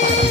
Bye.